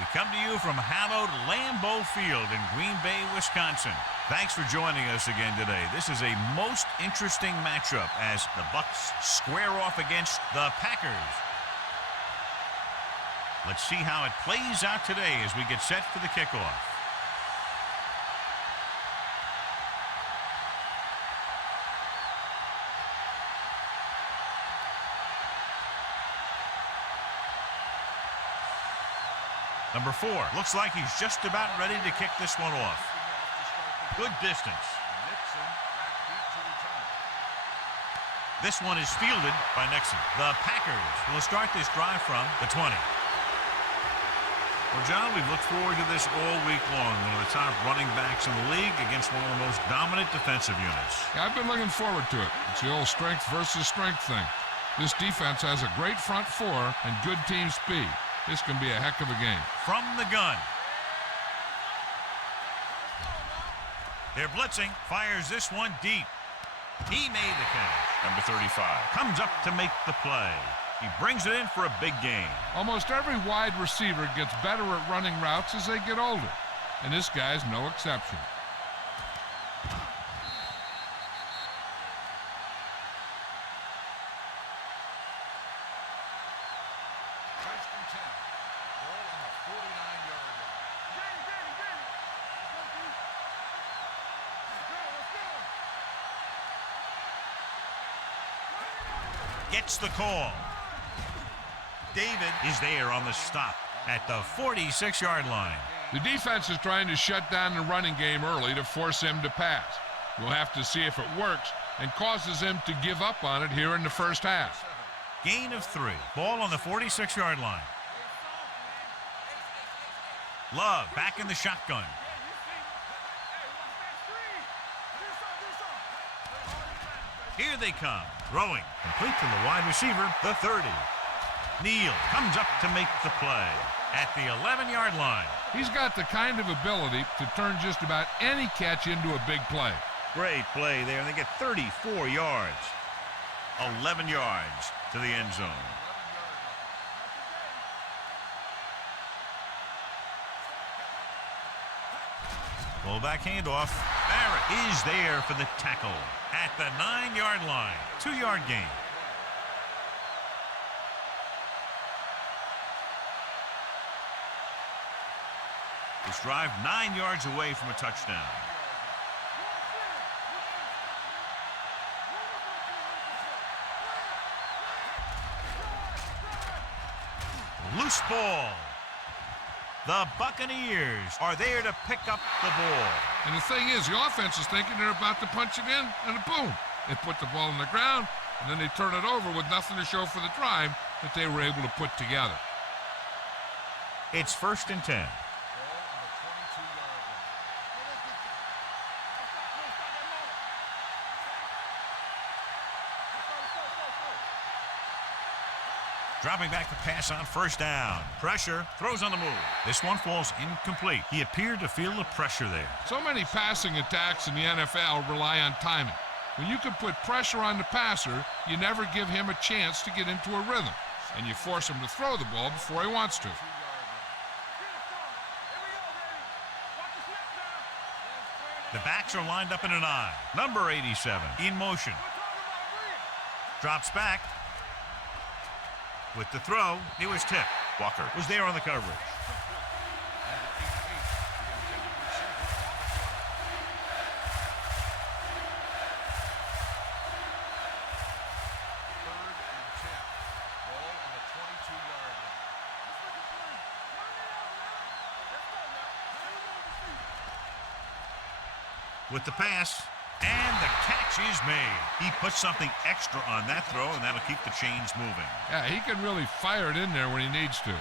We come to you from hallowed Lambeau Field in Green Bay, Wisconsin. Thanks for joining us again today. This is a most interesting matchup as the Bucs square off against the Packers. Let's see how it plays out today as we get set for the kickoff. Number 4, looks like he's just about ready to kick this one off. Good distance. This one is fielded by Nixon. The Packers will start this drive from the 20. Well, John, we've looked forward to this all week long. One of the top running backs in the league against one of the most dominant defensive units. Yeah, I've been looking forward to it. It's the old strength versus strength thing. This defense has a great front four and good team speed. This can be a heck of a game. From the gun. They're blitzing. Fires this one deep. He made the catch. Number 35. Comes up to make the play. He brings it in for a big gain. Almost every wide receiver gets better at running routes as they get older. And this guy's no exception. Gets the call. David is there on the stop at the 46-yard line. The defense is trying to shut down the running game early to force him to pass. We'll have to see if it works and causes him to give up on it here in the first half. Gain of 3. Ball on the 46-yard line. Love back in the shotgun. Here they come. Throwing. Complete to the wide receiver, the 30. Neal comes up to make the play at the 11-yard line. He's got the kind of ability to turn just about any catch into a big play. Great play there, and they get 34 yards. 11 yards to the end zone. Fullback handoff. Barrett is there for the tackle at the 9-yard line. 2-yard gain. This drive 9 yards away from a touchdown. Loose ball. The Buccaneers are there to pick up the ball. And the thing is, the offense is thinking they're about to punch it in, and boom, they put the ball on the ground, and then they turn it over with nothing to show for the drive that they were able to put together. It's 1st and 10. Dropping back the pass on 1st down. Pressure, throws on the move. This one falls incomplete. He appeared to feel the pressure there. So many passing attacks in the NFL rely on timing. When you can put pressure on the passer, you never give him a chance to get into a rhythm, and you force him to throw the ball before he wants to. The backs are lined up in an I. Number 87 in motion. Drops back. With the throw, it was tipped. Walker was there on the coverage. With the pass, and the catch is made. He puts something extra on that throw, and that'll keep the chains moving. Yeah, he can really fire it in there when he needs to.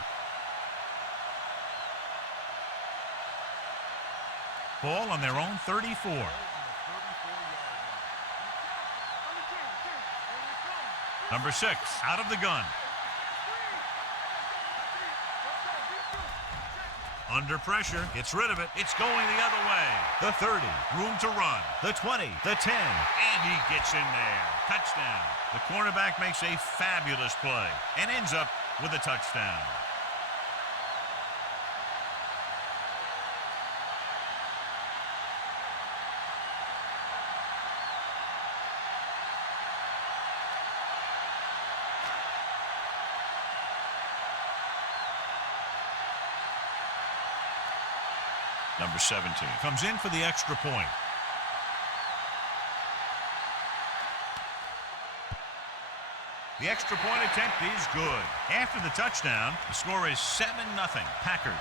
Ball on their own 34. Number 6, out of the gun. Under pressure, gets rid of it. It's going the other way. The 30, room to run. The 20, the 10, and he gets in there. Touchdown. The cornerback makes a fabulous play and ends up with a touchdown. Number 17 comes in for the extra point. The extra point attempt is good. After the touchdown, the score is 7-0 Packers.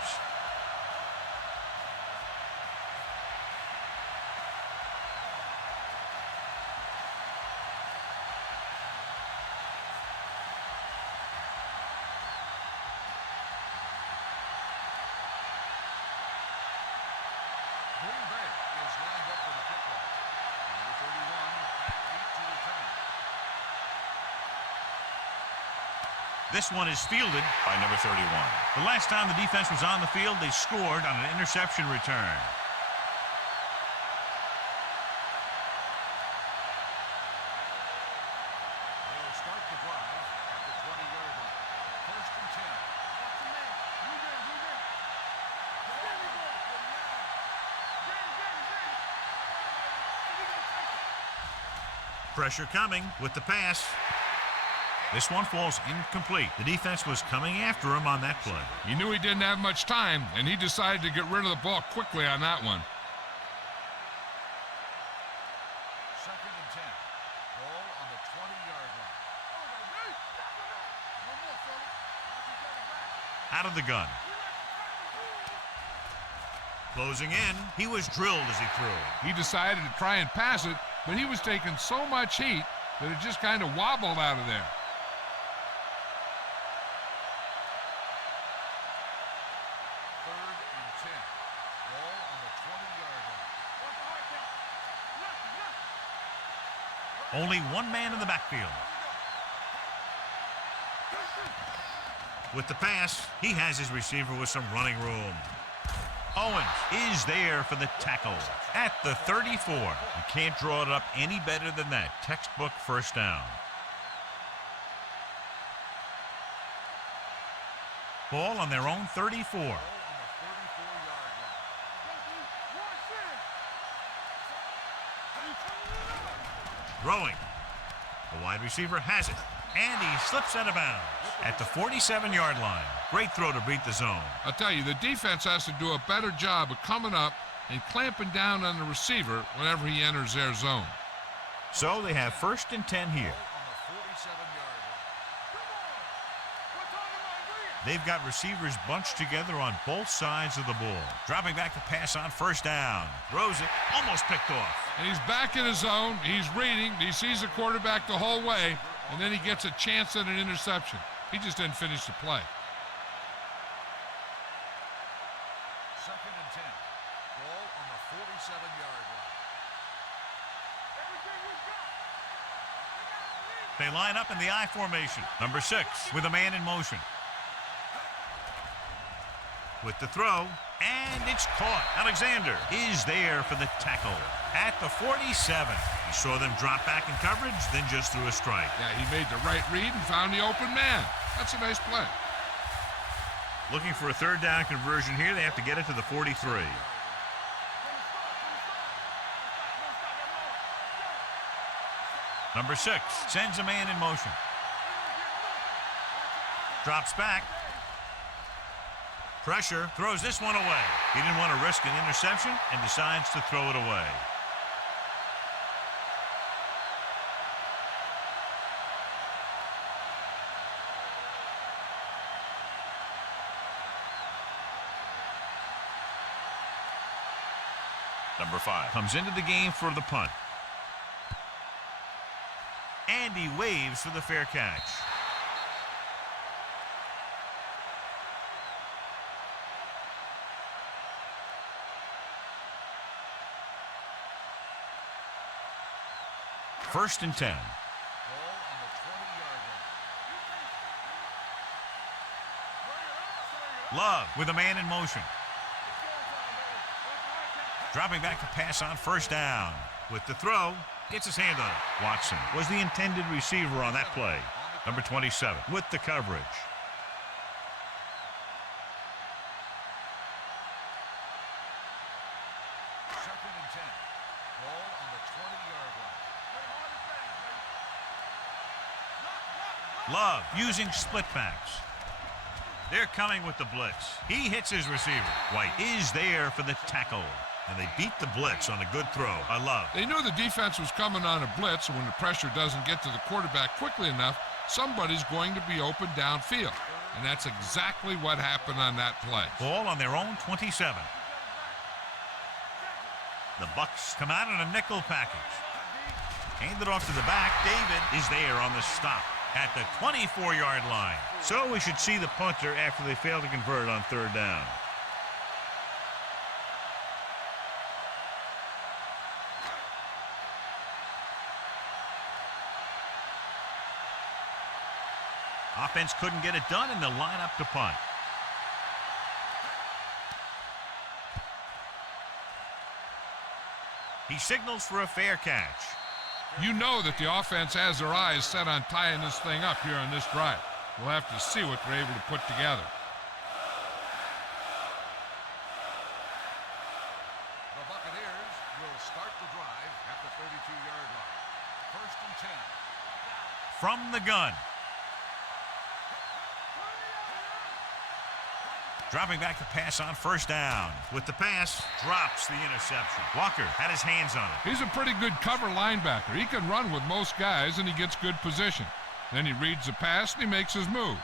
Green Bay is lined up for the kickoff. Number 31, back deep to return. This one is fielded by number 31. The last time the defense was on the field, they scored on an interception return. They'll start the drive at the 20-yard line. First and 10. Pressure coming with the pass. This one falls incomplete. The defense was coming after him on that play. He knew he didn't have much time, and he decided to get rid of the ball quickly on that one. Second and 10. Ball on the 20-yard line. Out of the gun. Closing in. He was drilled as he threw. He decided to try and pass it, but he was taking so much heat that it just kind of wobbled out of there. Third and 10. Ball on the 20-yard line. Only one man in the backfield. With the pass, he has his receiver with some running room. Owens is there for the tackle at the 34. You can't draw it up any better than that. Textbook first down. Ball on their own 34. Throwing. The wide receiver has it. And he slips out of bounds at the 47-yard line. Great throw to beat the zone. I'll tell you, the defense has to do a better job of coming up and clamping down on the receiver whenever he enters their zone. So they have first and 10 here. They've got receivers bunched together on both sides of the ball. Dropping back to pass on first down. Throws it, almost picked off. And he's back in his zone. He's reading. He sees the quarterback the whole way, and then he gets a chance at an interception. He just didn't finish the play. Second and 10. Ball on the 47-yard line. They line up in the I formation. Number 6 with a man in motion. With the throw, and it's caught. Alexander is there for the tackle at the 47. He saw them drop back in coverage, then just threw a strike. Yeah, he made the right read and found the open man. That's a nice play. Looking for a third down conversion here. They have to get it to the 43. Number 6 sends a man in motion. Drops back. Pressure, throws this one away. He didn't want to risk an interception and decides to throw it away. Number 5 comes into the game for the punt. And he waves for the fair catch. First and 10. Love with a man in motion. Dropping back to pass on first down. With the throw, gets his hand on it. Watson was the intended receiver on that play. Number 27 with the coverage. Second and 10. Ball on the 20-yard line. Love using split backs. They're coming with the blitz. He hits his receiver. White is there for the tackle. And they beat the blitz on a good throw. I love. They knew the defense was coming on a blitz, and when the pressure doesn't get to the quarterback quickly enough, somebody's going to be open downfield. And that's exactly what happened on that play. Ball on their own 27. The Bucs come out in a nickel package. Hand it off to the back. David is there on the stop at the 24-yard line. So we should see the punter after they fail to convert on third down. Offense couldn't get it done, and they'll line up to punt. He signals for a fair catch. You know that the offense has their eyes set on tying this thing up here on this drive. We'll have to see what they're able to put together. The Buccaneers will start the drive at the 32-yard line. First and 10. From the gun. Dropping back to pass on first down. With the pass, drops the interception. Walker had his hands on it. He's a pretty good cover linebacker. He can run with most guys, and he gets good position. Then he reads the pass, and he makes his move.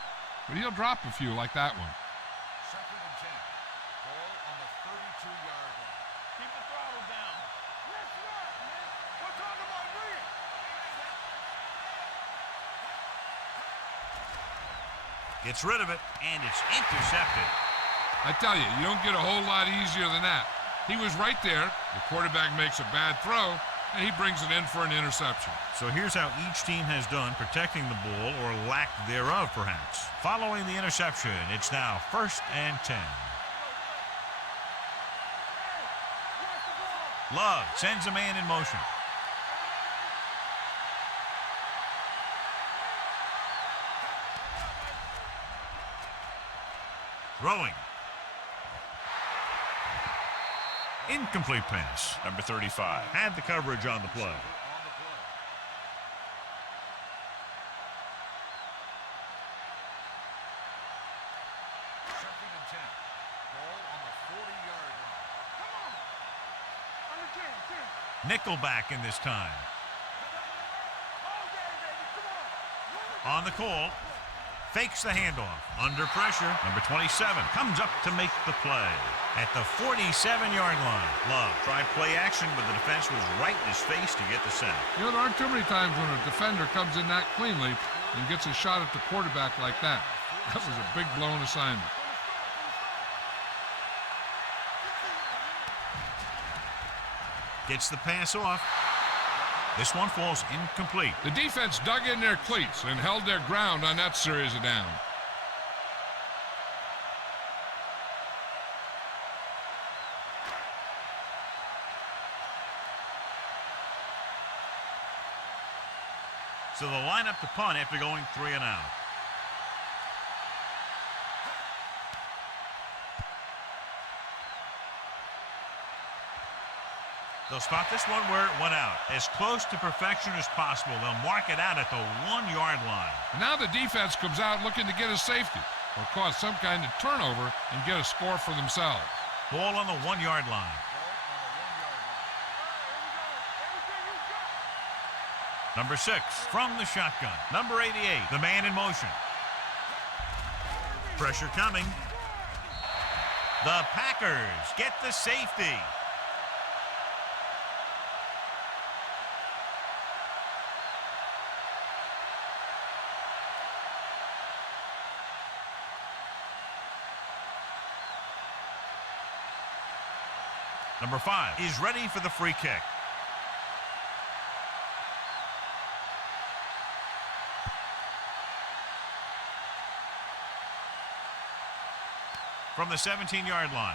But he'll drop a few like that one. Second and 10. Ball on the 32-yard line. Keep the throttle down. Yes, sir, man. We're talking about bringing. Gets rid of it, and it's intercepted. I tell you, you don't get a whole lot easier than that. He was right there. The quarterback makes a bad throw, and he brings it in for an interception. So here's how each team has done protecting the ball, or lack thereof, perhaps. Following the interception, it's now first and 10. Love sends a man in motion. Throwing. Incomplete pass. Number 35 had the coverage on the play. On the play. Second and 10. Ball on the 40-yard line. Come on. Under 10. Nickelback in this time. All day, baby. Come on. On the call. Fakes the handoff. Under pressure. Number 27 comes up to make the play. At the 47-yard line. Love tried play action, but the defense was right in his face to get the sack. You know, there aren't too many times when a defender comes in that cleanly and gets a shot at the quarterback like that. That was a big blown assignment. Gets the pass off. This one falls incomplete. The defense dug in their cleats and held their ground on that series of downs. So they'll line up to punt after going 3 and out. They'll spot this one where it went out. As close to perfection as possible. They'll mark it out at the 1-yard line. And now the defense comes out looking to get a safety or cause some kind of turnover and get a score for themselves. Ball on the 1-yard line. Number 6 from the shotgun. Number 88, the man in motion. Pressure coming. The Packers get the safety. Number 5 is ready for the free kick. From the 17-yard line.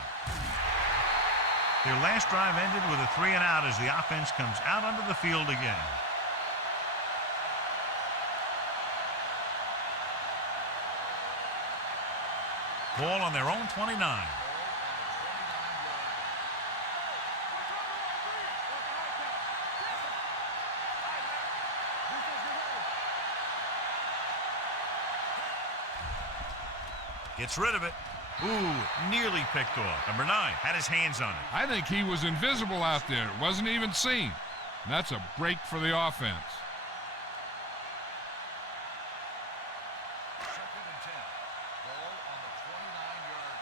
Their last drive ended with a 3 and out as the offense comes out onto the field again. Ball on their own 29. Gets rid of it. Ooh, nearly picked off. Number 9 had his hands on it. I think he was invisible out there. It wasn't even seen. And that's a break for the offense. Second and 10. Ball on the 29-yard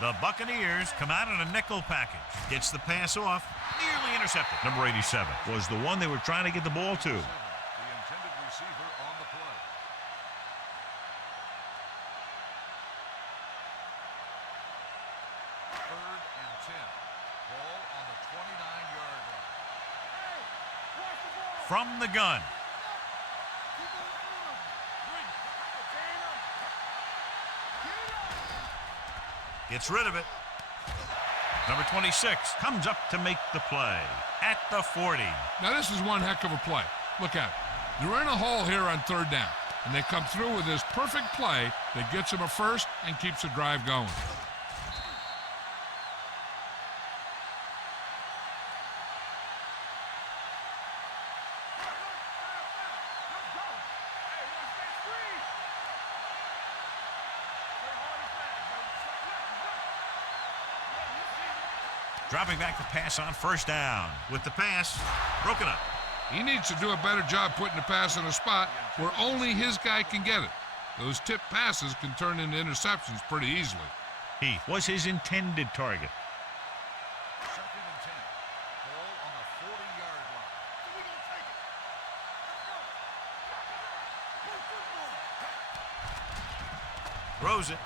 line. The Buccaneers come out in a nickel package. Gets the pass off. Nearly intercepted. Number 87 was the one they were trying to get the ball to. The intended receiver on the play. Third and 10. Ball on the 29-yard line. From the gun. Gets rid of it. Number 26 comes up to make the play at the 40. Now this is one heck of a play. Look at it. They're in a hole here on third down, and they come through with this perfect play that gets them a first and keeps the drive going. Dropping back to pass on first down. With the pass, broken up. He needs to do a better job putting the pass in a spot where only his guy can get it. Those tip passes can turn into interceptions pretty easily. He was his intended target. Second and 10. Ball on the 40-yard line. Throws it,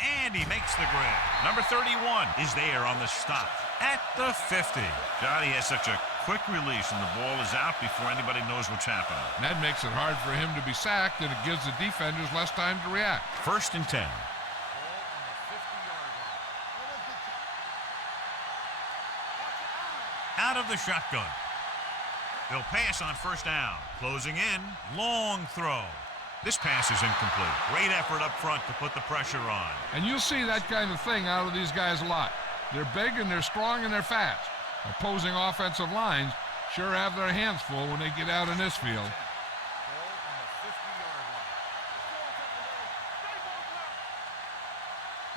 and he makes the grab. Number 31 is there on the stop at the 50. God, he has such a quick release, and the ball is out before anybody knows what's happening. And that makes it hard for him to be sacked, and it gives the defenders less time to react. First and 10. Ball on the 50-yard line. Out of the shotgun. They'll pass on first down. Closing in. Long throw. This pass is incomplete. Great effort up front to put the pressure on. And you'll see that kind of thing out of these guys a lot. They're big and they're strong and they're fast. Opposing offensive lines sure have their hands full when they get out in this field. Ball on the 50-yard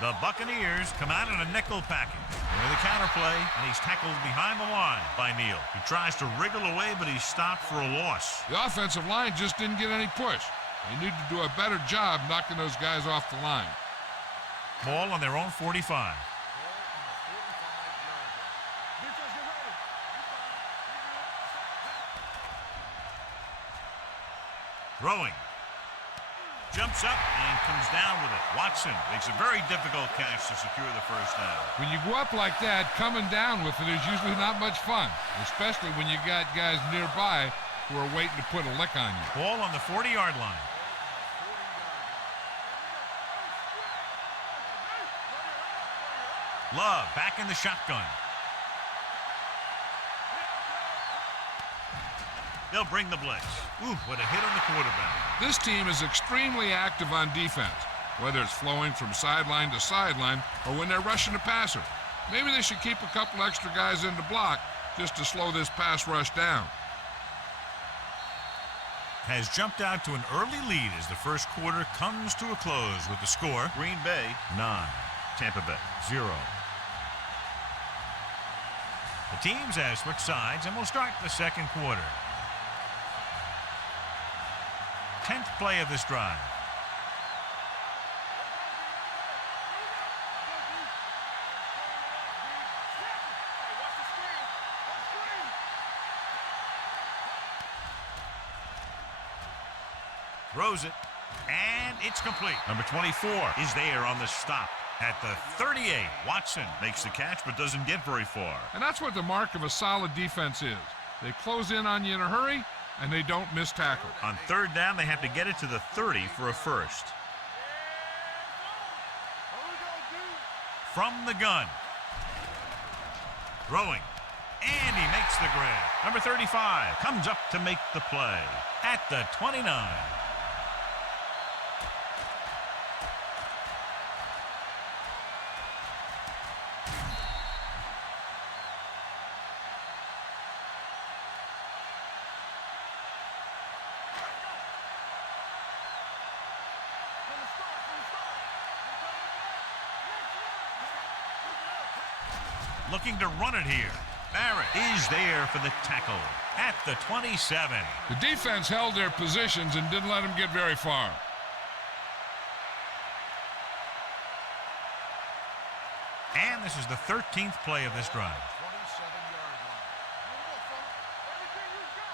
line. The Buccaneers come out in a nickel package. They're the counterplay, and he's tackled behind the line by Neal. He tries to wriggle away, but he's stopped for a loss. The offensive line just didn't get any push. They need to do a better job knocking those guys off the line. Ball on their own 45. Ball on the 45-yard line. Throwing. Jumps up and comes down with it. Watson makes a very difficult catch to secure the first down. When you go up like that, coming down with it is usually not much fun, especially when you got guys nearby who are waiting to put a lick on you. Ball on the 40-yard line. Love back in the shotgun. They'll bring the blitz. Ooh, what a hit on the quarterback. This team is extremely active on defense, whether it's flowing from sideline to sideline or when they're rushing the passer. Maybe they should keep a couple extra guys in the block just to slow this pass rush down. Has jumped out to an early lead as the first quarter comes to a close with the score Green Bay 9, Tampa Bay 0. The teams have switched sides and will start the second quarter. 10th play of this drive. Throws it, and it's complete. Number 24 is there on the stop at the 38. Watson makes the catch but doesn't get very far. And that's what the mark of a solid defense is. They close in on you in a hurry, and they don't miss tackle. On third down, they have to get it to the 30 for a first. From the gun. Throwing. And he makes the grab. Number 35 comes up to make the play at the 29. looking to run it here. Barrett is there for the tackle at the 27. The defense held their positions and didn't let them get very far. And this is the 13th play of this drive. 27-yard line. Everything you got.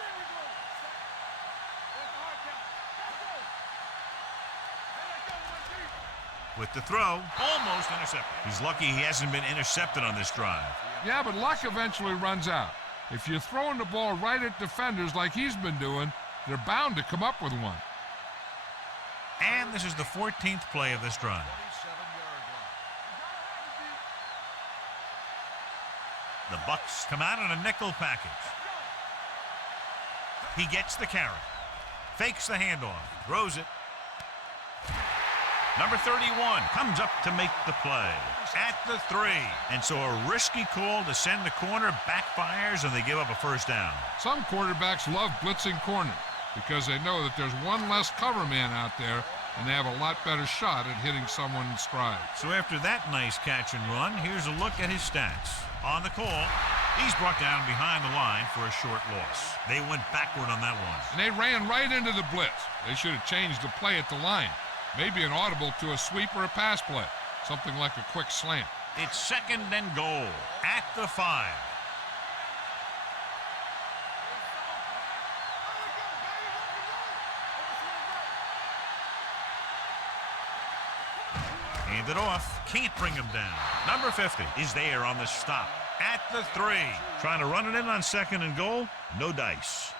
There we go. That's the hard count. Let's go. Hey, let's go, one deep. With the throw, almost intercepted. He's lucky he hasn't been intercepted on this drive. Yeah, but luck eventually runs out. If you're throwing the ball right at defenders like he's been doing, they're bound to come up with one. And this is the 14th play of this drive. 27-yard line. The Bucs come out in a nickel package. He gets the carry. Fakes the handoff. Throws it. Number 31 comes up to make the play at the 3. And so a risky call to send the corner backfires and they give up a first down. Some quarterbacks love blitzing corners because they know that there's one less cover man out there and they have a lot better shot at hitting someone in stride. So after that nice catch and run, here's a look at his stats. On the call, he's brought down behind the line for a short loss. They went backward on that one. And they ran right into the blitz. They should have changed the play at the line. Maybe an audible to a sweep or a pass play. Something like a quick slant. It's second and goal at the 5. Hand it off. Can't bring him down. Number 50 is there on the stop at the 3. Trying to run it in on second and goal. No dice.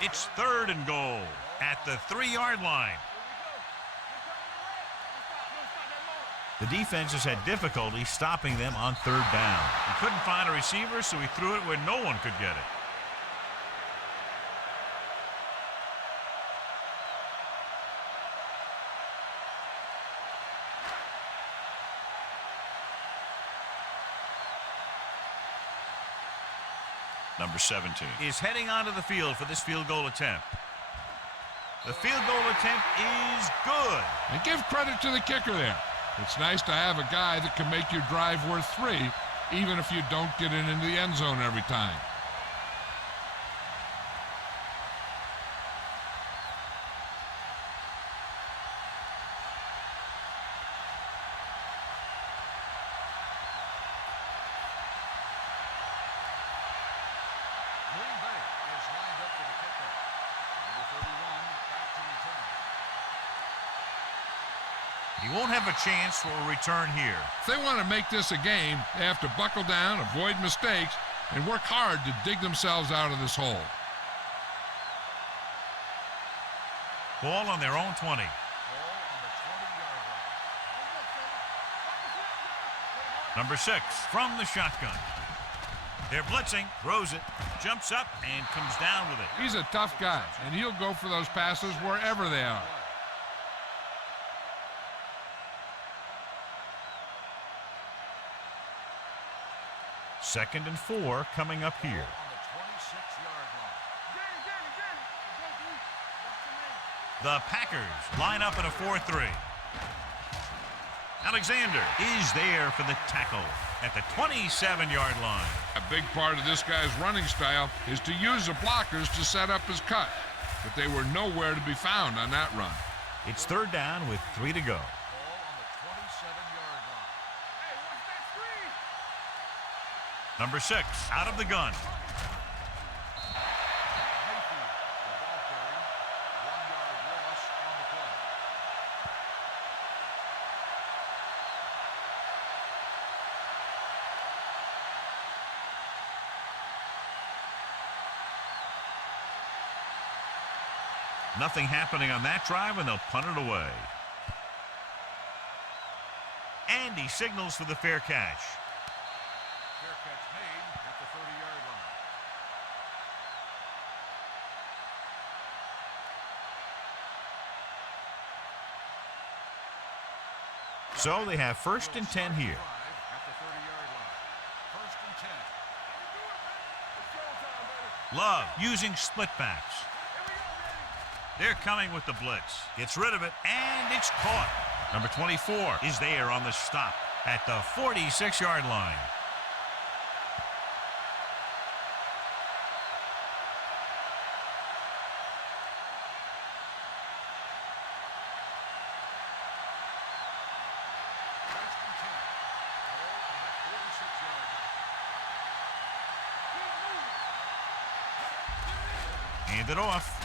It's third and goal at the 3-yard line. The defense has had difficulty stopping them on third down. He couldn't find a receiver, so he threw it where no one could get it. Number 17 is heading onto the field for this field goal attempt. The field goal attempt is good. And give credit to the kicker there. It's nice to have a guy that can make your drive worth 3, even if you don't get it into the end zone every time. Green Bay is lined up for the kickoff. Number 31 back to return. He won't have a chance for a return here. If they want to make this a game, they have to buckle down, avoid mistakes, and work hard to dig themselves out of this hole. Ball on their own 20. Ball on the 20-yard line. Number 6 from the shotgun. They're blitzing, throws it, jumps up, and comes down with it. He's a tough guy, and he'll go for those passes wherever they are. Second and 4 coming up here. On the 26-yard line. The Packers line up in a 4-3. Alexander is there for the tackle at the 27-yard line. A big part of this guy's running style is to use the blockers to set up his cut, but they were nowhere to be found on that run. It's third down with 3 to go. Ball on the 27-yard line. Hey, what's that screen? Number 6 out of the gun. Mayfield, the ball carrier, 1-yard loss on the play. Nothing happening on that drive, and they'll punt it away. And he signals for the fair catch. Fair catch made at the 30-yard line. So they have first and 10 here. Drive at the 30-yard line. First and 10. It's showtime, baby. Love using split backs. Here we go, baby. They're coming with the blitz. Gets rid of it, and it's caught. Number 24 is there on the stop at the 46-yard line. Hand it off.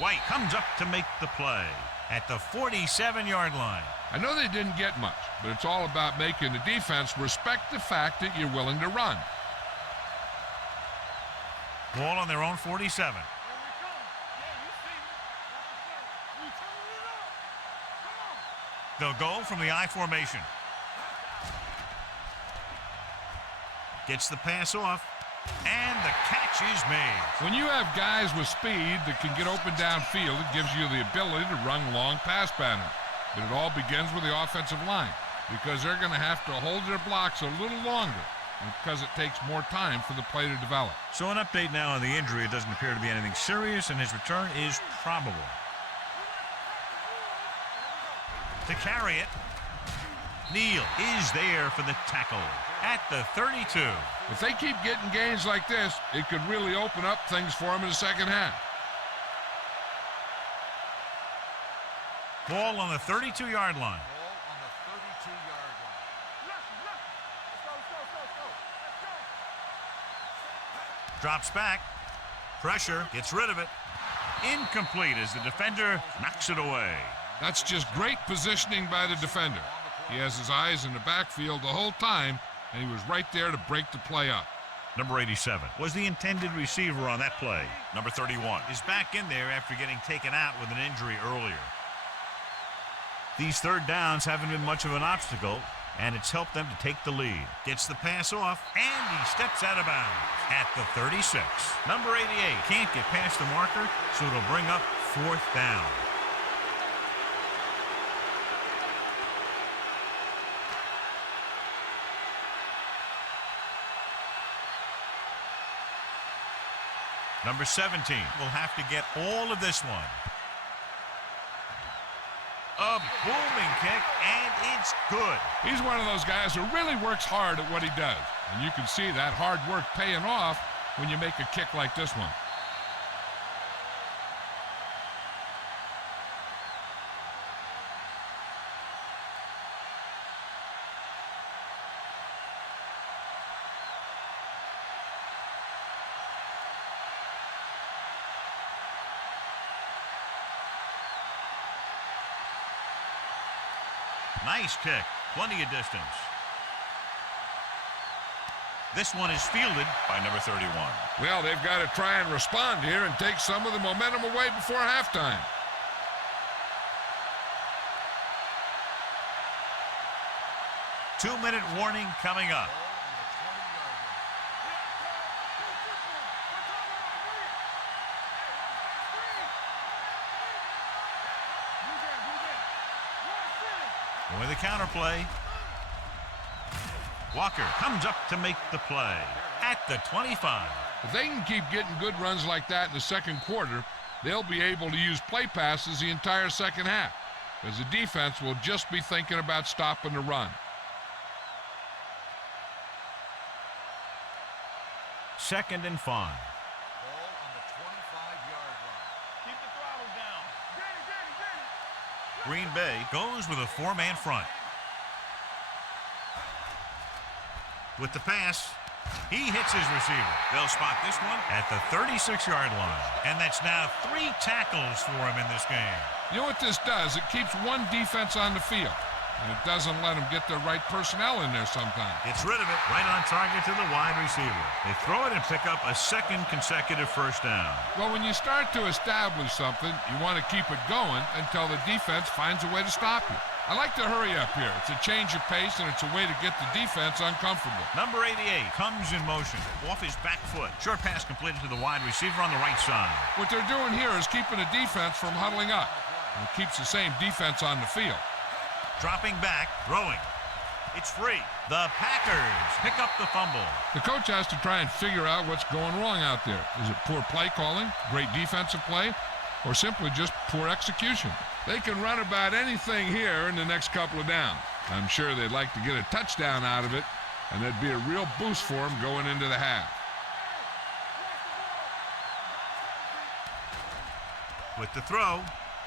White comes up to make the play at the 47-yard line. I know they didn't get much, but it's all about making the defense respect the fact that you're willing to run. Ball on their own 47. Here we come. Yeah, you see me. Like I said, we turning it up. Come on. They'll go from the I formation. Gets the pass off, and the catch is made. When you have guys with speed that can get open downfield, it gives you the ability to run long pass patterns. But it all begins with the offensive line, because they're going to have to hold their blocks a little longer, because it takes more time for the play to develop. So an update now on the injury. It doesn't appear to be anything serious, and his return is probable. To carry it, Neal is there for the tackle at the 32. If they keep getting gains like this, it could really open up things for them in the second half. Ball on the 32-yard line. Ball on the 32-yard line. Let's go. Drops back. Pressure. Gets rid of it. Incomplete as the defender knocks it away. That's just great positioning by the defender. He has his eyes in the backfield the whole time, and he was right there to break the play up. Number 87 was the intended receiver on that play. Number 31 is back in there after getting taken out with an injury earlier. These third downs haven't been much of an obstacle, and it's helped them to take the lead. Gets the pass off, and he steps out of bounds at the 36. Number 88 can't get past the marker, so it'll bring up fourth down. Number 17 will have to get all of this one. A booming kick, and it's good. He's one of those guys who really works hard at what he does. And you can see that hard work paying off when you make a kick like this one. Nice kick. Plenty of distance. This one is fielded by number 31. Well, they've got to try and respond here and take some of the momentum away before halftime. Two-minute warning coming up. With the counterplay, Walker comes up to make the play at the 25. If they can keep getting good runs like that in the second quarter, they'll be able to use play passes the entire second half, because the defense will just be thinking about stopping the run. Second and 5. Ball on the 25-yard line. Keep the throttle down. Green Bay goes with a four-man front. With the pass, he hits his receiver. They'll spot this one at the 36-yard line. And that's now 3 tackles for him in this game. You know what this does? It keeps one defense on the field, and it doesn't let them get the right personnel in there sometimes. Gets rid of it right on target to the wide receiver. They throw it and pick up a second consecutive first down. Well, when you start to establish something, you want to keep it going until the defense finds a way to stop you. I like to hurry up here. It's a change of pace, and it's a way to get the defense uncomfortable. Number 88 comes in motion off his back foot. Short pass completed to the wide receiver on the right side. What they're doing here is keeping the defense from huddling up. And it keeps the same defense on the field. Dropping back, throwing. It's free. The Packers pick up the fumble. The coach has to try and figure out what's going wrong out there. Is it poor play calling, great defensive play, or simply just poor execution. They can run about anything here in the next couple of downs. I'm sure they'd like to get a touchdown out of it, and that'd be a real boost for them going into the half. With the throw,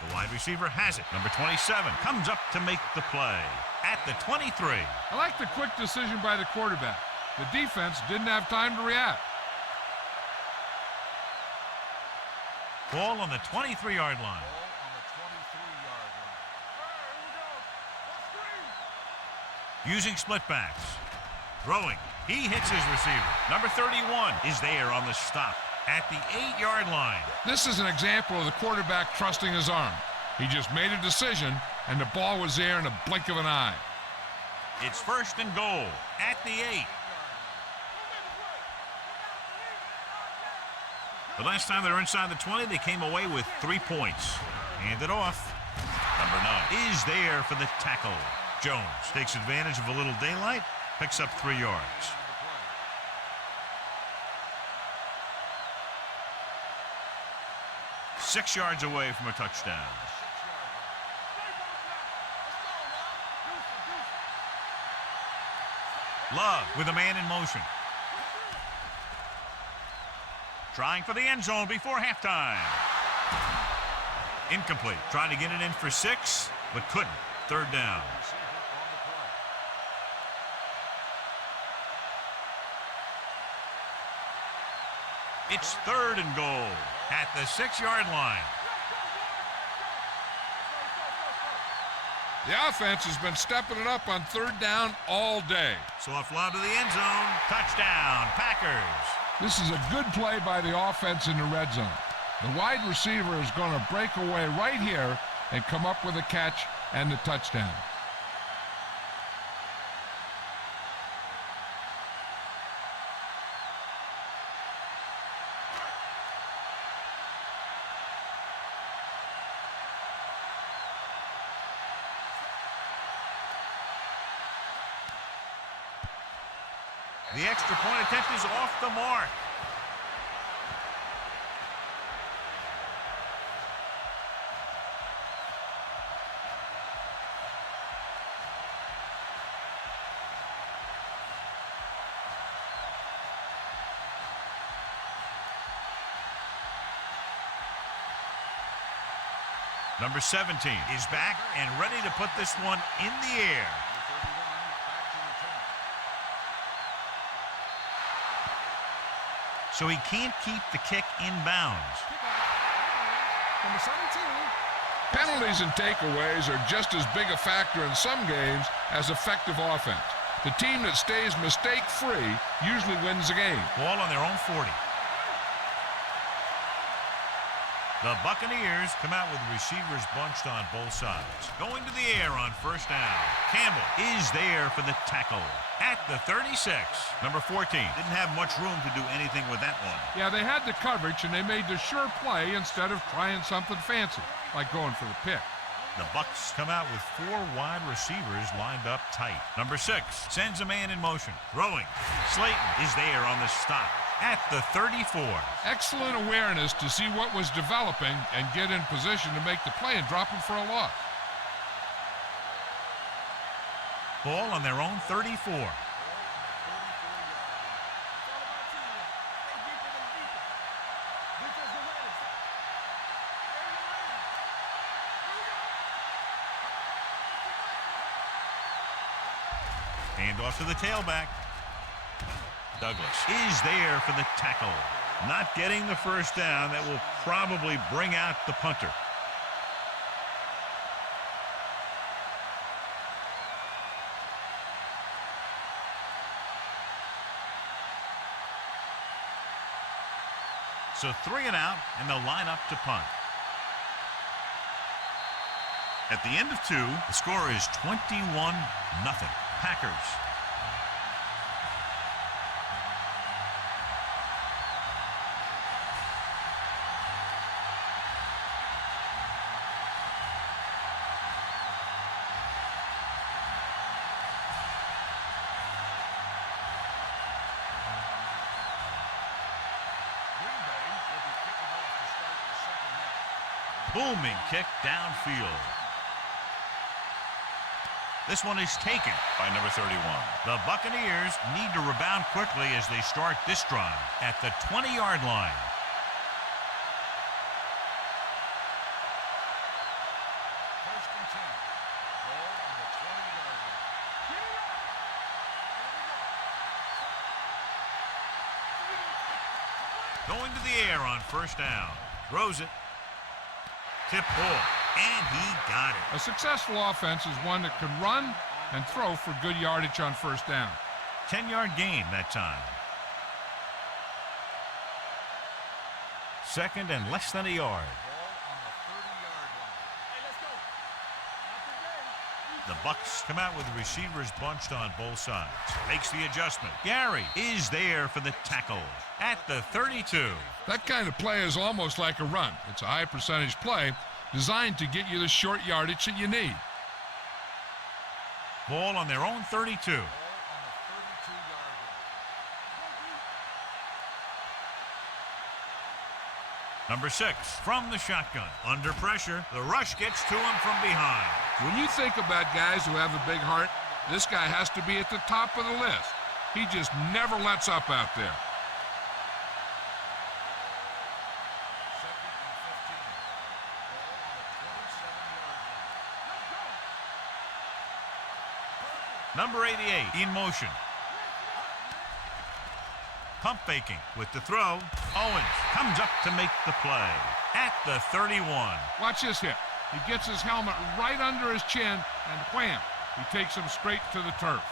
the wide receiver has it. Number 27 comes up to make the play at the 23. I like the quick decision by the quarterback. The defense didn't have time to react. Ball on the 23-yard line. Ball on the 23-yard line. Using split backs. Throwing. He hits his receiver. Number 31 is there on the stop at the 8-yard line. This is an example of the quarterback trusting his arm. He just made a decision, and the ball was there in a blink of an eye. It's first and goal at the 8. The last time they were inside the 20, they came away with 3 points. Hand it off. Number 9 is there for the tackle. Jones takes advantage of a little daylight, picks up 3 yards. Six yards away from a touchdown. Love with a man in motion. Trying for the end zone before halftime. Incomplete. Trying to get it in for 6, but couldn't. Third down. It's third and goal at the 6-yard line. The offense has been stepping it up on third down all day. Soft lob to the end zone. Touchdown, Packers. This is a good play by the offense in the red zone. The wide receiver is going to break away right here and come up with a catch and the touchdown. The extra point attempt is off the mark. Number 17 is back and ready to put this one in the air. So he can't keep the kick in bounds. Number 17. Penalties and takeaways are just as big a factor in some games as effective offense. The team that stays mistake-free usually wins the game. Ball on their own 40. The Buccaneers come out with receivers bunched on both sides. Going to the air on first down. Campbell is there for the tackle at the 36. Number 14 didn't have much room to do anything with that one. Yeah, they had the coverage, and they made the sure play instead of trying something fancy, like going for the pick. The Bucs come out with 4 wide receivers lined up tight. Number 6 sends a man in motion. Throwing. Slayton is there on the stop at the 34. Excellent awareness to see what was developing and get in position to make the play and drop him for a loss. Ball on their own 34. Hand off to the tailback. Douglas is there for the tackle. Not getting the first down. That will probably bring out the punter. So 3 and out, and they'll line up to punt. At the end of 2, the score is 21-0. Packers. Booming kick downfield. This one is taken by number 31. The Buccaneers need to rebound quickly as they start this drive at the 20-yard line. First and 10. Ball on the 20-yard line. Get it up. Going to the air on first down. Throws it. Tip ball. And he got it. A successful offense is one that can run and throw for good yardage on first down. 10-yard gain that time. Second and less than a yard. Ball on the 30-yard line. Hey, let's go. Not today. The Bucs come out with the receivers bunched on both sides. Makes the adjustment. Gary is there for the tackle at the 32. That kind of play is almost like a run. It's a high percentage play designed to get you the short yardage that you need. Ball on their own 32. Ball on the 32-yard line. Number 6 from the shotgun. Under pressure. The rush gets to him from behind. When you think about guys who have a big heart, this guy has to be at the top of the list. He just never lets up out there. Second and 15. Ball on the 27-yard line. Number 88 in motion. Pump faking with the throw. Owens comes up to make the play at the 31. Watch this hit. He gets his helmet right under his chin, and wham, he takes him straight to the turf.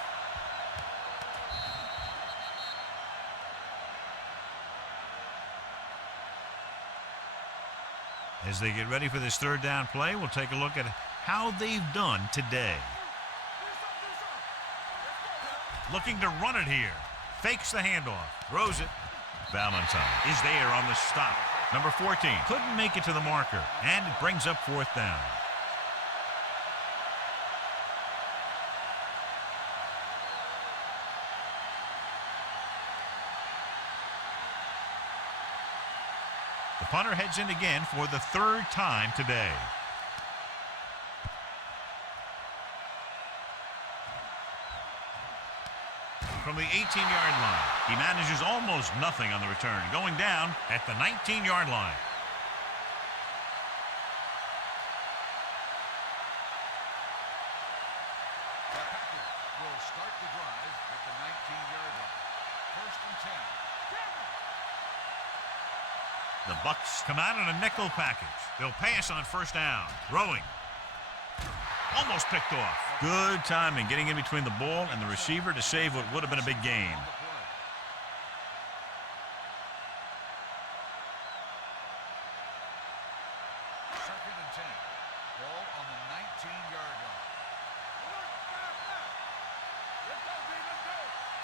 As they get ready for this third down play, we'll take a look at how they've done today. Looking to run it here. Fakes the handoff. Throws it. Valentine is there on the stop. Number 14 couldn't make it to the marker, and it brings up fourth down. The punter heads in again for the third time today. From the 18-yard line, he manages almost nothing on the return, going down at the 19-yard line. The Packers will start the drive at the 19-yard line. First and 10. The Bucs come out in a nickel package. They'll pass on first down. Throwing. Almost picked off. Good timing getting in between the ball and the receiver to save what would have been a big gain. On the play. Second and 10. Ball on the 19-yard line. Let's go, B. Let's go.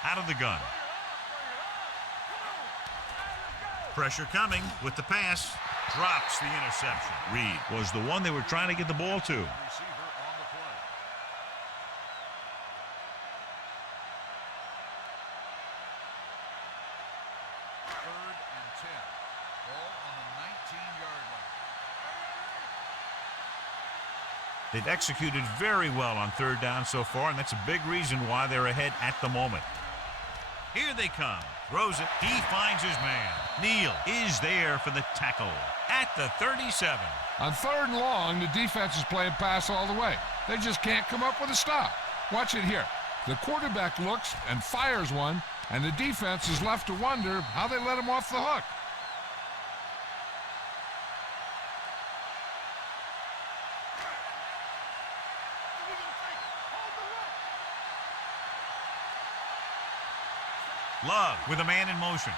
Out of the gun. Bring it on. Come on. Hey, let's go. Pressure coming with the pass. Drops the interception. Reed was the one they were trying to get the ball to. Receiver on the play. Third and 10. Ball on the 19-yard line. They've executed very well on third down so far, and that's a big reason why they're ahead at the moment. Here they come. Throws it. He finds his man. Neal is there for the tackle at the 37. On third and long, the defense is playing pass all the way. They just can't come up with a stop. Watch it here. The quarterback looks and fires one, and the defense is left to wonder how they let him off the hook. Love with a man in motion.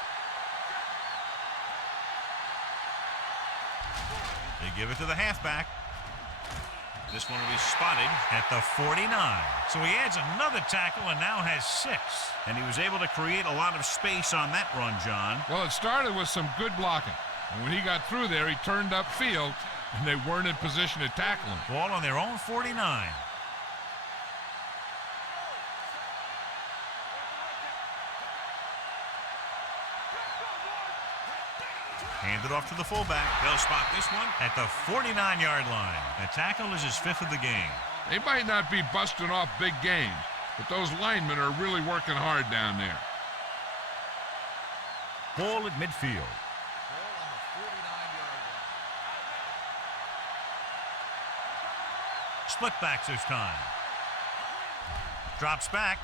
They give it to the halfback. This one will be spotted at the 49. So he adds another tackle and now has 6. And he was able to create a lot of space on that run, John. Well, it started with some good blocking. And when he got through there, he turned upfield, and they weren't in position to tackle him. Ball on their own 49. Hand it off to the fullback. They'll spot this one at the 49-yard line. The tackle is his 5th of the game. They might not be busting off big games, but those linemen are really working hard down there. Ball at midfield. Ball on the 49-yard line. Split backs this time. Drops back.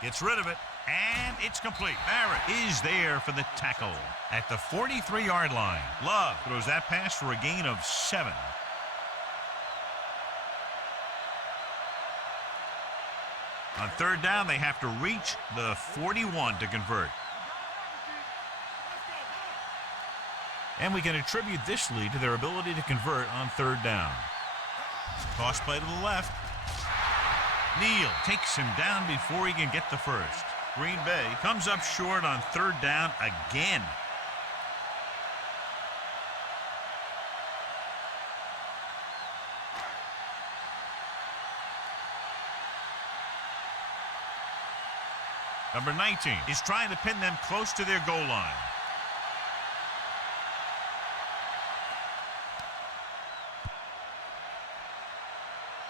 Gets rid of it. And it's complete. Barrett is there for the tackle at the 43-yard line. Love throws that pass for a gain of 7. On 3rd down, they have to reach the 41 to convert. And we can attribute this lead to their ability to convert on 3rd down. Toss play to the left. Neal takes him down before he can get the first. Green Bay comes up short on 3rd down again. Number 19 is trying to pin them close to their goal line.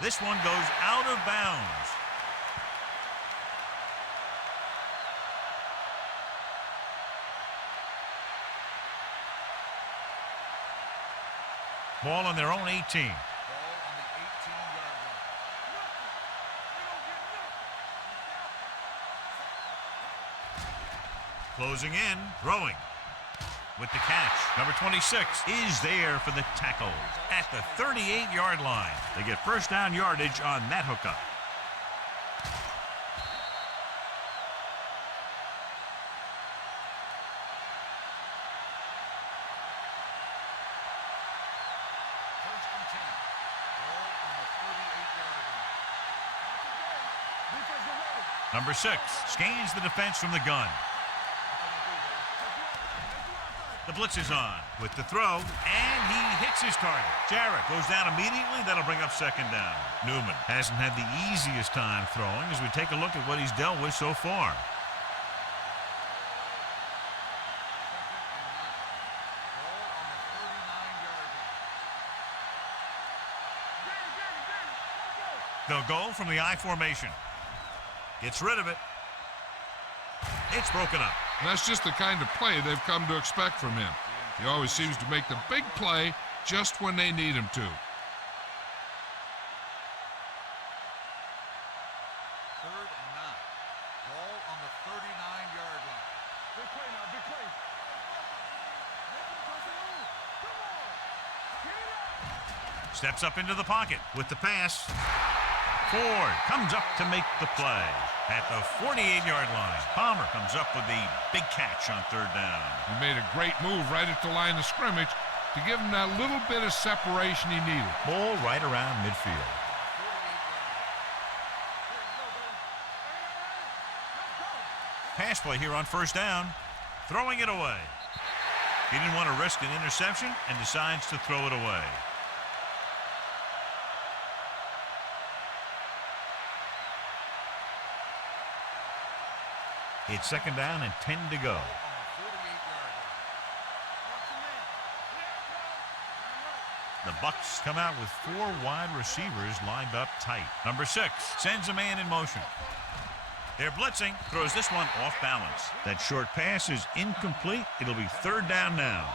This one goes out of bounds. Ball on their own 18. Ball on the 18-yard line. Closing in, throwing. With the catch, number 26 is there for the tackle at the 38-yard line. They get 1st down yardage on that hookup. First and 10. Ball on the 38-yard line. Number 6 scans the defense from the gun. The blitz is on with the throw, and he hits his target. Jarrett goes down immediately. That'll bring up 2nd down. Newman hasn't had the easiest time throwing as we take a look at what he's dealt with so far. Ball on the 39-yard line. They'll go from the I formation. Gets rid of it. It's broken up. And that's just the kind of play they've come to expect from him. He always seems to make the big play just when they need him to. 3rd and 9. Ball on the 39-yard line. Big play now, big play. Steps up into the pocket with the pass. Ford comes up to make the play at the 48-yard line. Palmer comes up with the big catch on 3rd down. He made a great move right at the line of scrimmage to give him that little bit of separation he needed. Ball right around midfield. 48-yard line. Pass play here on 1st down. Throwing it away. He didn't want to risk an interception and decides to throw it away. It's 2nd down and 10 to go. On the 48-yard line. The Bucs come out with 4 wide receivers lined up tight. Number 6 sends a man in motion. They're blitzing, throws this one off balance. That short pass is incomplete. It'll be 3rd down now. On the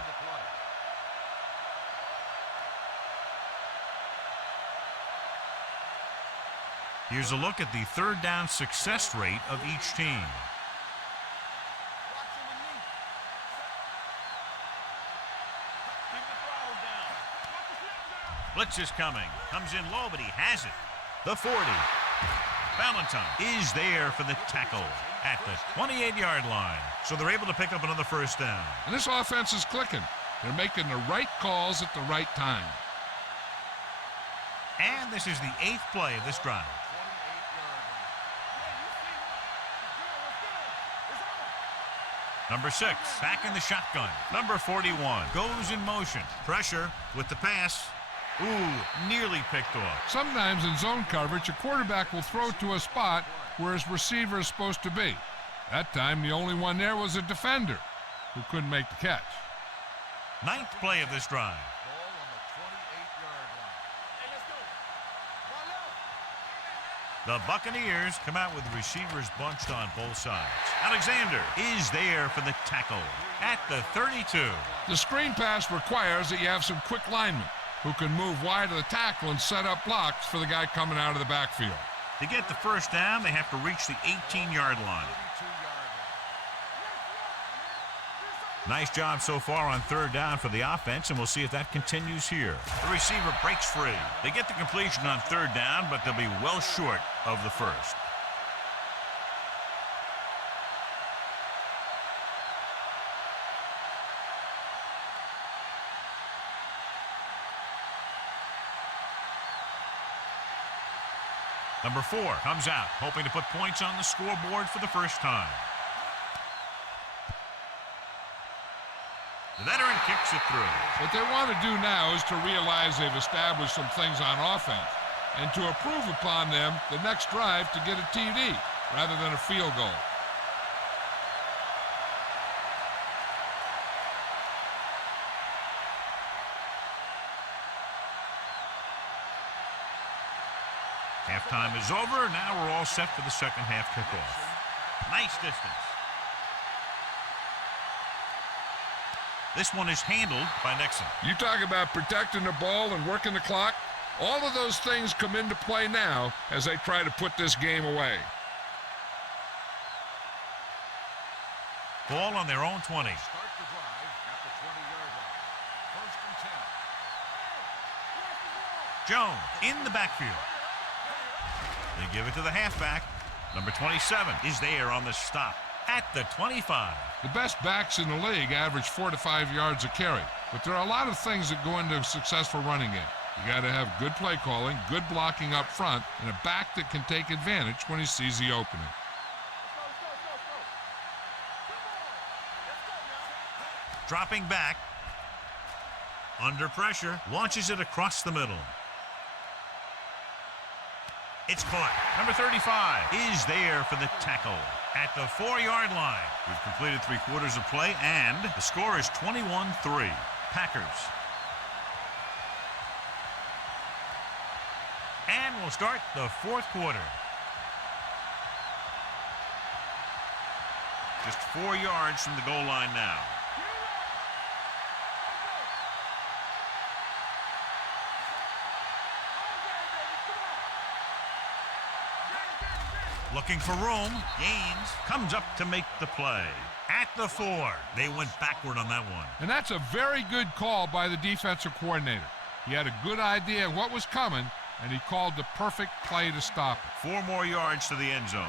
play. Here's a look at the 3rd down success rate of each team. Blitz is coming. Comes in low, but he has it. The 40. Valentine is there for the tackle at the 28-yard line. So they're able to pick up another 1st down. And this offense is clicking. They're making the right calls at the right time. And this is the 8th play of this drive. 28-yard line. Number 6 back in the shotgun. Number 41 goes in motion. Pressure with the pass. Ooh, nearly picked off. Sometimes in zone coverage, a quarterback will throw to a spot where his receiver is supposed to be. That time, the only one there was a defender who couldn't make the catch. Ninth play of this drive. Ball on the 28-yard line. Hey, let's go. One left. The Buccaneers come out with receivers bunched on both sides. Alexander is there for the tackle at the 32. The screen pass requires that you have some quick linemen who can move wide of the tackle and set up blocks for the guy coming out of the backfield. To get the first down, they have to reach the 18-yard line. 32-yard line. Nice job so far on third down for the offense, and we'll see if that continues here. The receiver breaks free. They get the completion on third down, but they'll be well short of the first. Number 4 comes out, hoping to put points on the scoreboard for the first time. The veteran kicks it through. What they want to do now is to realize they've established some things on offense and to improve upon them the next drive to get a TD rather than a field goal. Halftime is over. Now we're all set for the second half kickoff. Nice distance. This one is handled by Nixon. You talk about protecting the ball and working the clock. All of those things come into play now as they try to put this game away. Ball on their own 20. Start the drive at the 20-yard line. First and 10. Jones in the backfield. They give it to the halfback. Number 27 is there on the stop at the 25. The best backs in the league average 4 to 5 yards a carry, but there are a lot of things that go into a successful running game. You got to have good play calling, good blocking up front, and a back that can take advantage when he sees the opening. Dropping back. Under pressure. Launches it across the middle. It's caught. Number 35 is there for the tackle at the 4-yard line. We've completed 3 quarters of play, and the score is 21-3. Packers. And we'll start the fourth quarter. Just 4 yards from the goal line now. Looking for room. Gaines comes up to make the play. At the 4. They went backward on that one. And that's a very good call by the defensive coordinator. He had a good idea of what was coming, and he called the perfect play to stop it. 4 more yards to the end zone.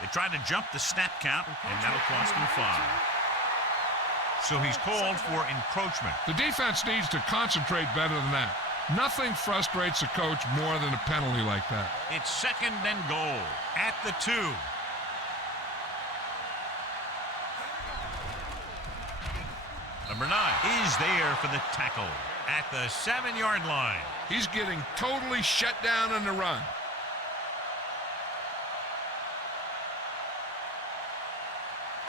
They tried to jump the snap count, and that'll cost them 5. So he's called for encroachment. The defense needs to concentrate better than that. Nothing frustrates a coach more than a penalty like that. It's second and goal at the 2. Number 9 is there for the tackle at the 7-yard line. He's getting totally shut down on the run.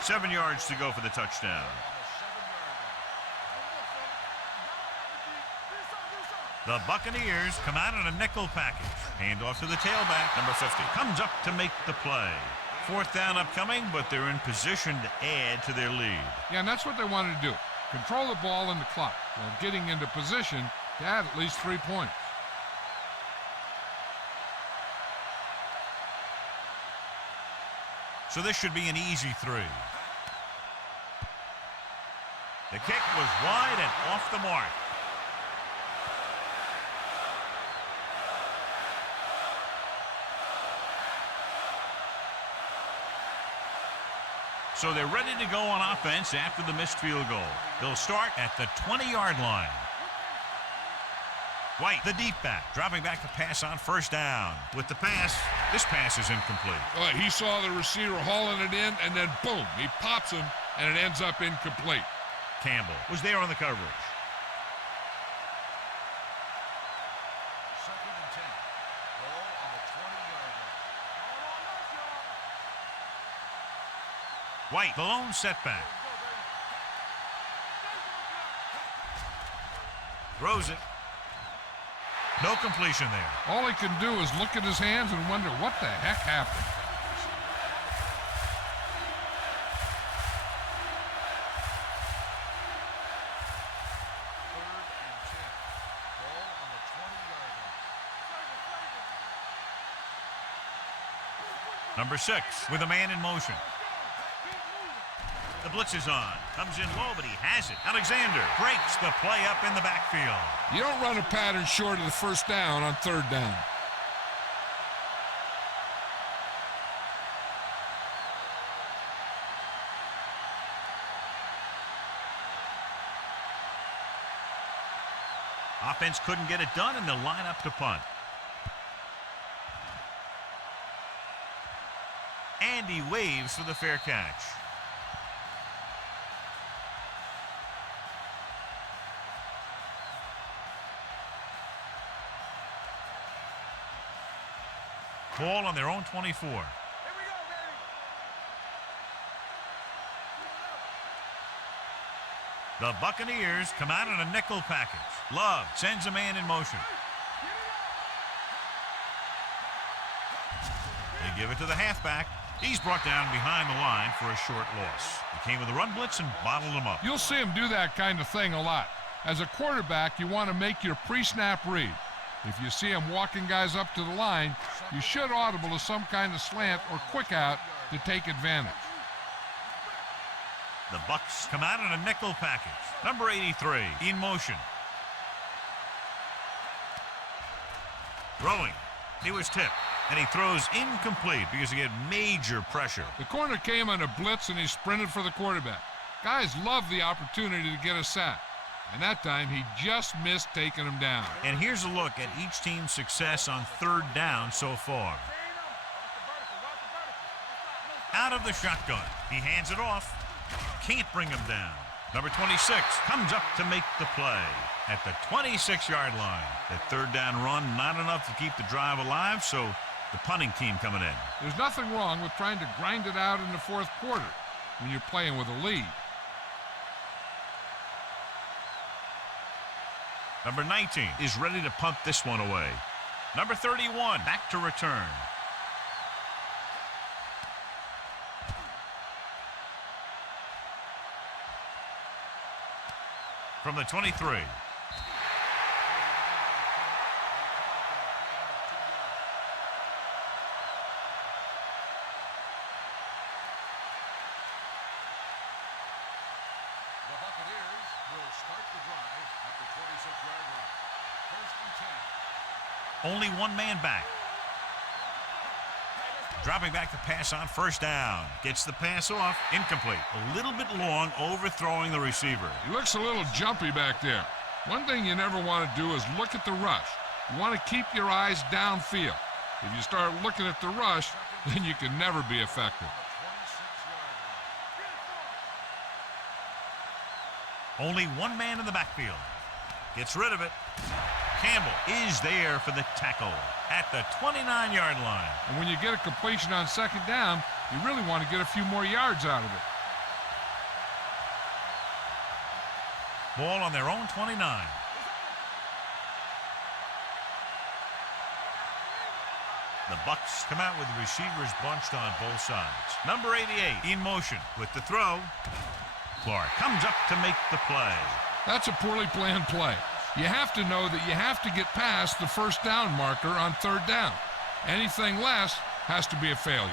Seven yards to go for the touchdown. The Buccaneers come out in a nickel package. Hand off to the tailback. Number 50 comes up to make the play. Fourth down upcoming, but they're in position to add to their lead. Yeah, and that's what they wanted to do. Control the ball and the clock while getting into position to add at least 3 points. So this should be an easy 3. The kick was wide and off the mark. So they're ready to go on offense after the missed field goal. They'll start at the 20-yard line. White, the deep back, dropping back to pass on first down. With the pass, this pass is incomplete. He saw the receiver hauling it in, and then boom, he pops him, and it ends up incomplete. Campbell was there on the coverage. Second and 10. Ball on the White, the lone setback. Throws it. No completion there. All he can do is look at his hands and wonder what the heck happened. Number 6 with a man in motion. The blitz is on. Comes in low, but he has it. Alexander breaks the play up in the backfield. You don't run a pattern short of the first down on third down. Offense couldn't get it done, and they'll line up to punt. And he waves for the fair catch. Ball on their own 24. Here we go, baby. The Buccaneers come out in a nickel package. Love sends a man in motion. They give it to the halfback. He's brought down behind the line for a short loss. He came with a run blitz and bottled him up. You'll see him do that kind of thing a lot. As a quarterback, you want to make your pre-snap read. If you see him walking guys up to the line, you should audible to some kind of slant or quick out to take advantage. The Bucs come out in a nickel package. Number 83 in motion. Throwing. He was tipped, and he throws incomplete because he had major pressure. The corner came on a blitz, and he sprinted for the quarterback. Guys love the opportunity to get a sack, and that time he just missed taking him down. And here's a look at each team's success on third down so far. Out of the shotgun. He hands it off. Can't bring him down. Number 26 comes up to make the play at the 26-yard line. The third down run, not enough to keep the drive alive, so the punting team coming in. There's nothing wrong with trying to grind it out in the fourth quarter when you're playing with a lead. Number 19 is ready to punt this one away. Number 31 back to return. From the 23. The Buccaneers will start the drive at the 26-yard line. First and 10. Only one man back. Dropping back to pass on first down. Gets the pass off. Incomplete. A little bit long, overthrowing the receiver. He looks a little jumpy back there. One thing you never want to do is look at the rush. You want to keep your eyes downfield. If you start looking at the rush, then you can never be effective. Only one man in the backfield. Gets rid of it. Campbell is there for the tackle at the 29-yard line. And when you get a completion on second down, you really want to get a few more yards out of it. Ball on their own 29. The Bucs come out with the receivers bunched on both sides. Number 88 in motion with the throw. Clark comes up to make the play. That's a poorly planned play. You have to know that you have to get past the first down marker on third down. Anything less has to be a failure.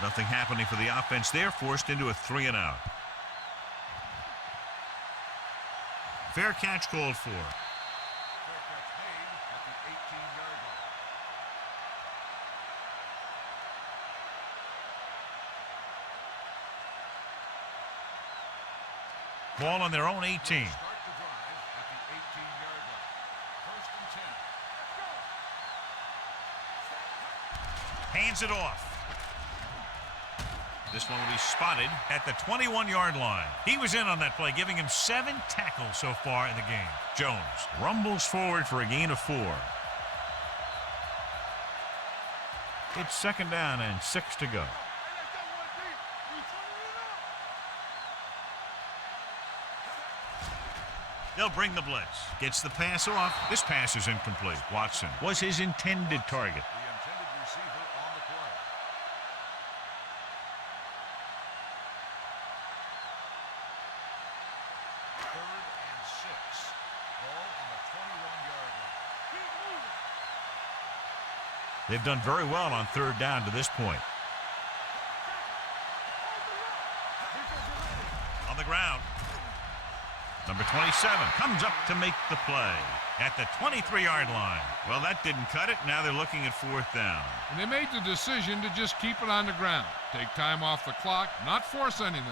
Nothing happening for the offense there, forced into a 3-and-out. Fair catch called for. Fair catch made at the 18-yard line. Ball on their own 18. Start the drive at the 18-yard line. First and 10. Hands it off. This one will be spotted at the 21-yard line. He was in on that play, giving him 7 tackles so far in the game. Jones rumbles forward for a gain of 4. It's 2nd down and 6 to go. Hey, let's go one deep. We turning it up. They'll bring the blitz. Gets the pass off. This pass is incomplete. Watson was his intended target. The intended receiver on the play. Third and 6. Ball on the 21-yard line. Keep moving. They've done very well on 3rd down to this point. On the ground. Number 27 comes up to make the play at the 23-yard line. Well, that didn't cut it. Now they're looking at 4th down. And they made the decision to just keep it on the ground. Take time off the clock, not force anything.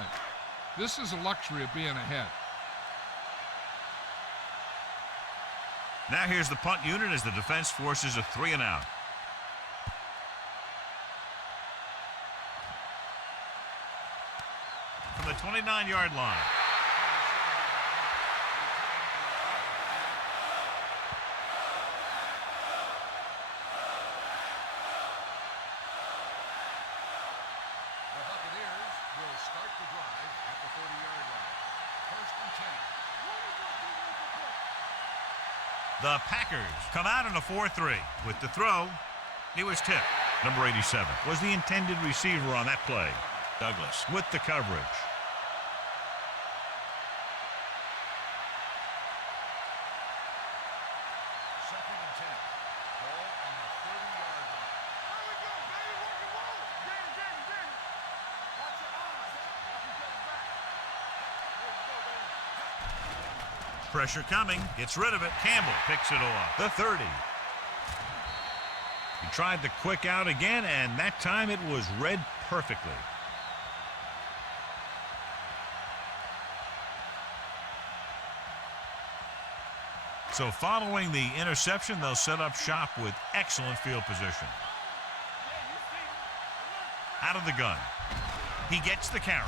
This is a luxury of being ahead. Now here's the punt unit as the defense forces a 3 and out. From the 29-yard line. The Buccaneers will start the drive at the 30-yard line. 1st and 10. The Packers come out in a 4-3. With the throw, it was tipped. Number 87 was the intended receiver on that play. Douglas with the coverage. Second and 10. Ball on the 30-yard line. There we go, baby. Rock and roll. Danny. Watch your eyes. Watch you get back. There we go, baby. Pressure coming. Gets rid of it. Campbell picks it off. The 30. He tried the quick out again, and that time it was read perfectly. So following the interception, they'll set up shop with excellent field position. Out of the gun. He gets the carry.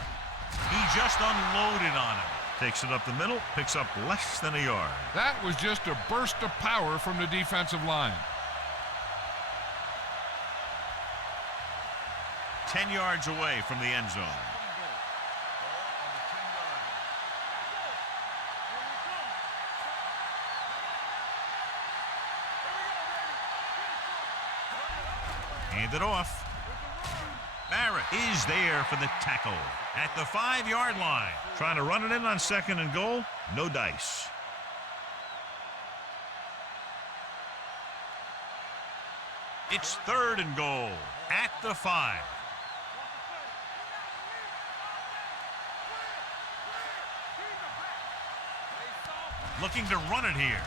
He just unloaded on him. Takes it up the middle, picks up less than a yard. That was just a burst of power from the defensive line. 10 yards away from the end zone. Ball on the 10-yard line. Hand it off. Barrett is there for the tackle at the 5-yard line. Trying to run it in on 2nd and goal. No dice. It's 3rd and goal at the 5. Looking to run it here.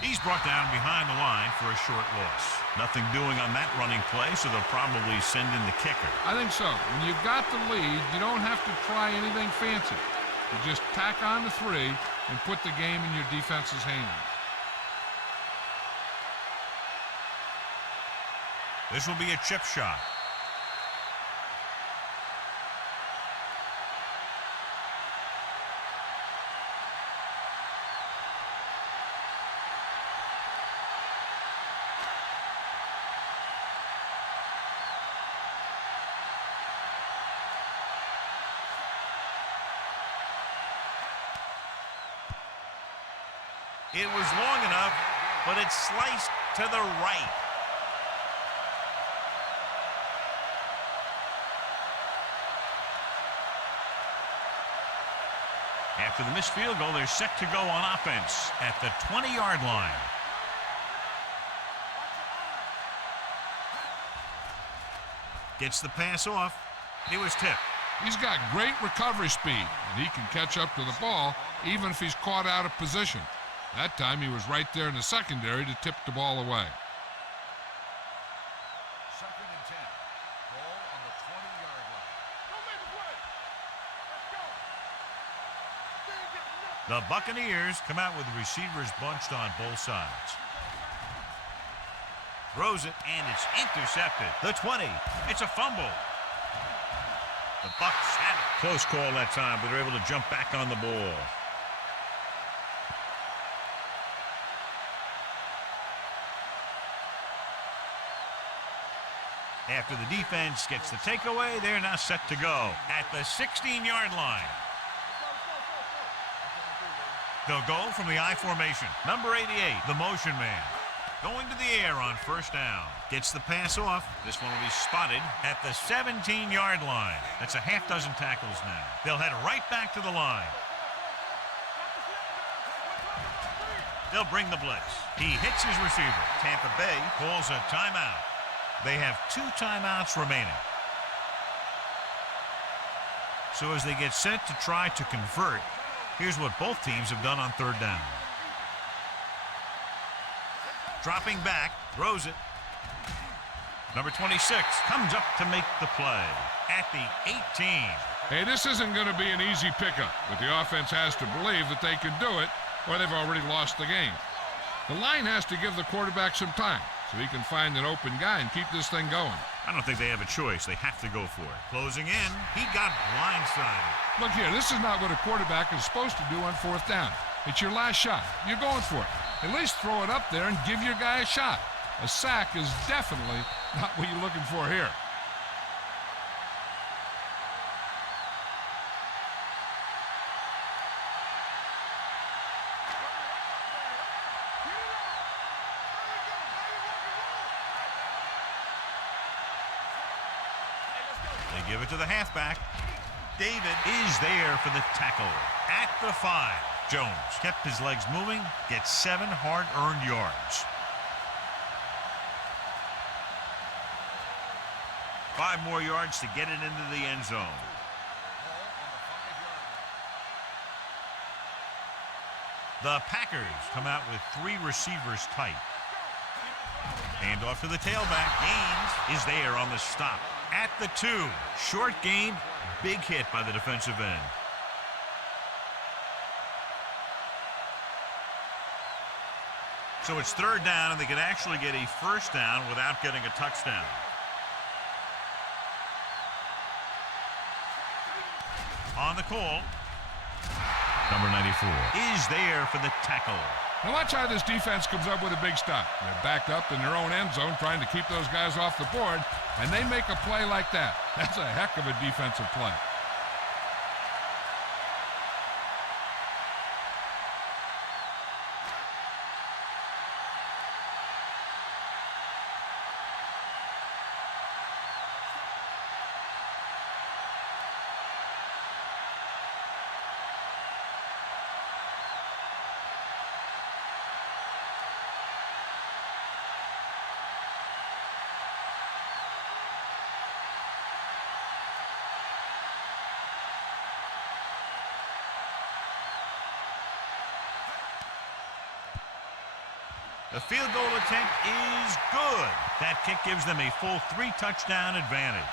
He's brought down behind the line for a short loss. Nothing doing on that running play, so they'll probably send in the kicker. I think so. When you've got the lead, you don't have to try anything fancy. You just tack on the 3 and put the game in your defense's hands. This will be a chip shot. It was long enough, but it sliced to the right. After the missed field goal, they're set to go on offense at the 20-yard line. Gets the pass off. It was tipped. He's got great recovery speed, and he can catch up to the ball even if he's caught out of position. That time he was right there in the secondary to tip the ball away. 2nd and 10. Ball on the 20-yard line. Don't make a play. Let's go. The Buccaneers come out with receivers bunched on both sides. Throws it, and it's intercepted. The 20. It's a fumble. The Bucs have it. Close call that time, but they're able to jump back on the ball. After the defense gets the takeaway, they're now set to go at the 16-yard line. They'll go from the I formation. Number 88, the motion man. Going to the air on first down. Gets the pass off. This one will be spotted at the 17-yard line. That's a half dozen tackles now. They'll head right back to the line. They'll bring the blitz. He hits his receiver. Tampa Bay calls a timeout. They have 2 timeouts remaining. So as they get set to try to convert, here's what both teams have done on third down. Dropping back, throws it. Number 26 comes up to make the play at the 18. Hey, this isn't going to be an easy pickup, but the offense has to believe that they can do it, or they've already lost the game. The line has to give the quarterback some time so he can find an open guy and keep this thing going. I don't think they have a choice. They have to go for it. Closing in, he got blindsided. Look here, this is not what a quarterback is supposed to do on fourth down. It's your last shot. You're going for it. At least throw it up there and give your guy a shot. A sack is definitely not what you're looking for here. They give it to the halfback. David is there for the tackle at the 5. Jones kept his legs moving, gets 7 hard-earned yards. 5 more yards to get it into the end zone. The Packers come out with 3 receivers tight. Hand off to the tailback. Gaines is there on the stop at the 2. Short gain, big hit by the defensive end. So it's third down, and they could actually get a first down without getting a touchdown. On the call, number 94 is there for the tackle. Now watch how this defense comes up with a big stop. They're backed up in their own end zone trying to keep those guys off the board, and they make a play like that. That's a heck of a defensive play. The field goal attempt is good. That kick gives them a full 3-touchdown advantage.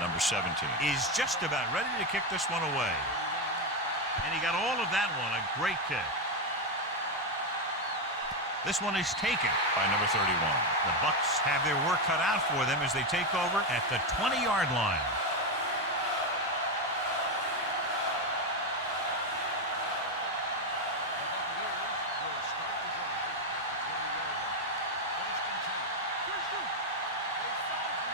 Number 17 is just about ready to kick this one away. And he got all of that one, a great kick. This one is taken by number 31. The Bucs have their work cut out for them as they take over at the 20-yard line.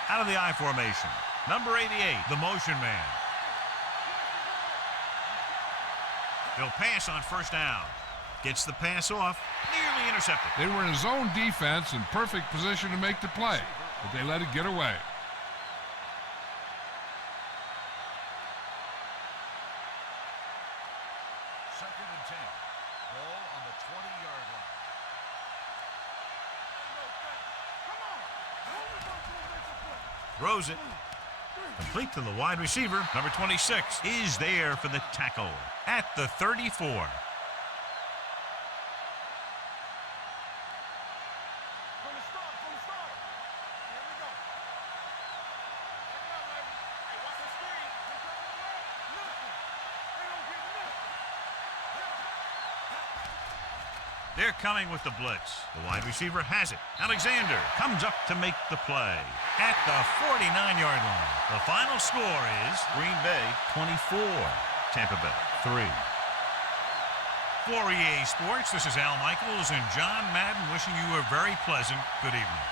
Out of the I formation, number 88, the motion man. They'll pass on first down. Gets the pass off, nearly intercepted. They were in zone defense in perfect position to make the play, but they let it get away. Second and 10. Ball on the 20-yard line. Throws it. Complete to the wide receiver. Number 26 is there for the tackle at the 34. They're coming with the blitz. The wide receiver has it. Alexander comes up to make the play at the 49-yard line. The final score is Green Bay 24, Tampa Bay 3. For EA Sports, this is Al Michaels and John Madden wishing you a very pleasant good evening.